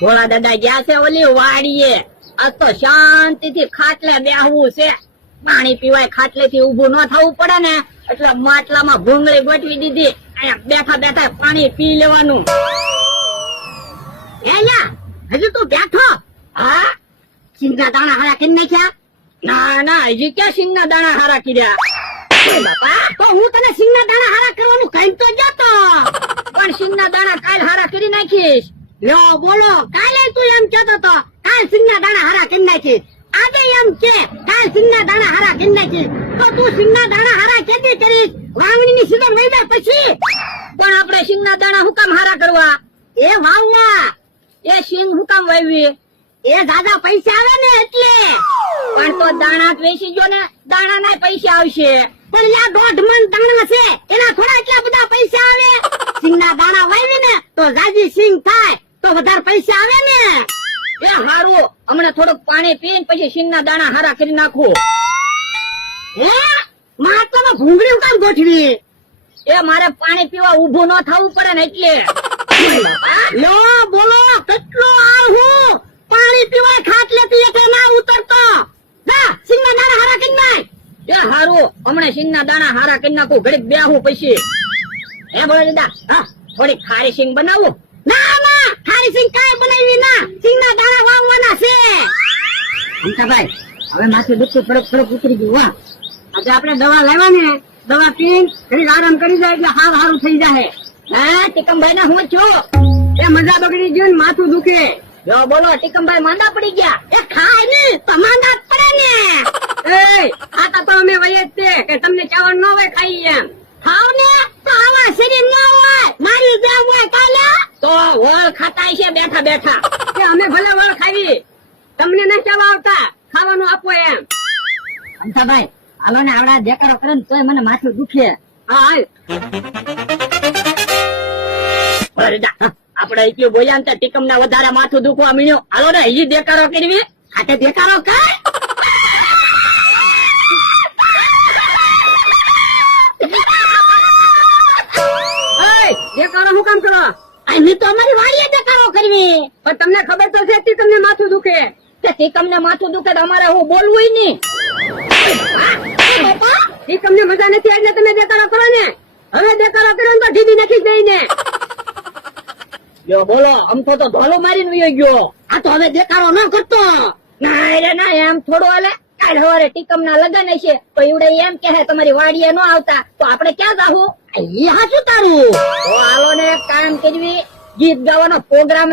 ભોળા દાદા ગયા છે ઓલી વાડીએ. આ તો શાંતિથી ખાટલે બેહવું છે. પાણી પીવાય ખાટલેથી ઊભું ન થવું પડે ને એટલે માટલામાં ભૂંગળી ગોઠવી દીધી. અહીંયા બેઠા બેઠા પાણી પી લેવાનું. હજુ તું બેઠો? હા, સિંગના દાણા હારા કરી નાખ્યા? ના ના, હજી ક્યાં સિંગના દાણા હારા કર્યા? બાપા, તો હું તને સિંગના દાણા હારા કરવાનું કહી તો જતો. પણ સિંગના દાણા કાલ હારા કરી નાખીશ. લ્યો બોલો, કાલે તું એમ કહેતો તો કાલ સિંગના દાણા હારા કરી નાખીશ. આજે એમ કે કાલ સિંગના દાણા હારા કરી નાખીશ. તો તું સિંગના દાણા હારા કેદી કરીશ? વાવણીની સીઝન વહી જાય પછી. પણ આપણે સિંગના દાણા હું કામ હારા કરવા? એ વાવવા, એ સિંગ હું કામ વાવી? એ દાદા પૈસા આવે ને એટલે. પણ તો દાણા વેચી જો ને, દાણા ના પૈસા આવશે. પણ યા 1.5 મણ દાણા છે, એના થોડા એટલા બધા પૈસા આવે? સિંગના દાણા વાવી ને તો જાજી સિંગ થાય તો વધારે પૈસા આવે ને. એ હારું, હમણાં થોડુંક પાણી પીને પછી સિંગના દાણા હારા કરી નાખું. હે, માટલામાં ભૂંગળી કામ ગોઠવી? એ મારે પાણી પીવા ઊભું ન થવું પડે ને એટલે. લો બોલો, કેટલો આવું પાણી પીવા ખાટલેથી એટલે ના ઉતરતો. જા સિંગના દાણા હારા કરી નાખ. એ હારું, હમણાં સિંગના દાણા હારા કરી નાખું, ઘડીક બેહું પછી. હે બોલો દાદા, હા થોડીક ખારી સિંગ બનાવું? ના ના, ખારી સિંગ કાંઈ બનાવી ના, સિંગના દાણા વાવવાના છે. ભાઈ હવે માથે દુખતું થોડુંક ઉતરી ગયું. વાહ, આજે આપણે દવા લાવ્યા ને, દવા પીને ઘડીક આરામ કરી જાય એટલે હારું થઈ જાય. હા ટીકમભાઈ ના હું છું. એ મજા બગડી ગયું ને માથું દુખે. જો બોલો, ટીકમભાઈ માંદા પડી ગયા? એ ખાય ને તો માંદા પડે ને. એ ખાતા તો અમે વહીએ જ છે કે તમને ચાવણ ન હોય ખાઈ એમ. ખાવ ને તો આવા શરીર ન હોય, મારી જેમ હોય કાલે. તો વળ ખાતા છે બેઠા બેઠા. કે અમે ભલે વળ ખાવી, તમને ન ચાવા આવતા, ખાવાનું આપો એમ. અમથાભાઈ હાલો ને, આવડા દેકારો કરે ને તોય મને માથું દુખે. હા હાલ. આપડે એટલું બોલ્યા ને ટીકમ ના વધારે માથું દુખવા મીણ્યું. હાલો ને હજી દેકારો કરવી. હાથે દેકારો કર. દેકારો શું કામ કરો? અહીં તો અમારી વાડીએ દેકારો કરવી. પણ તમને ખબર તો છે ટીકમ ને માથું દુખે. ટીકમ ને માથું દુખે તો અમારે હું બોલવું નહીં. ટીકમ ને મજા નથી એટલે તમે દેકારો કરો ને. હવે દેકારો કર્યો તો ઢીડી નાખી દઈ ને. જો બોલો, અમથો તો ધોલો મારીને વયો ગયો. આ તો હવે દેખાડો ન કરતો. ના રે ના, એમ થોડો હાલે. કાલ સવારે ટીકમ ના લગન હશે તો એવડે એમ કહે તમારી વાડીએ ન આવતા તો આપણે ક્યાં જાવું? એ હાચું તારું. તો હાલો ને કામ કરવી, ગીત ગાવાનો પ્રોગ્રામ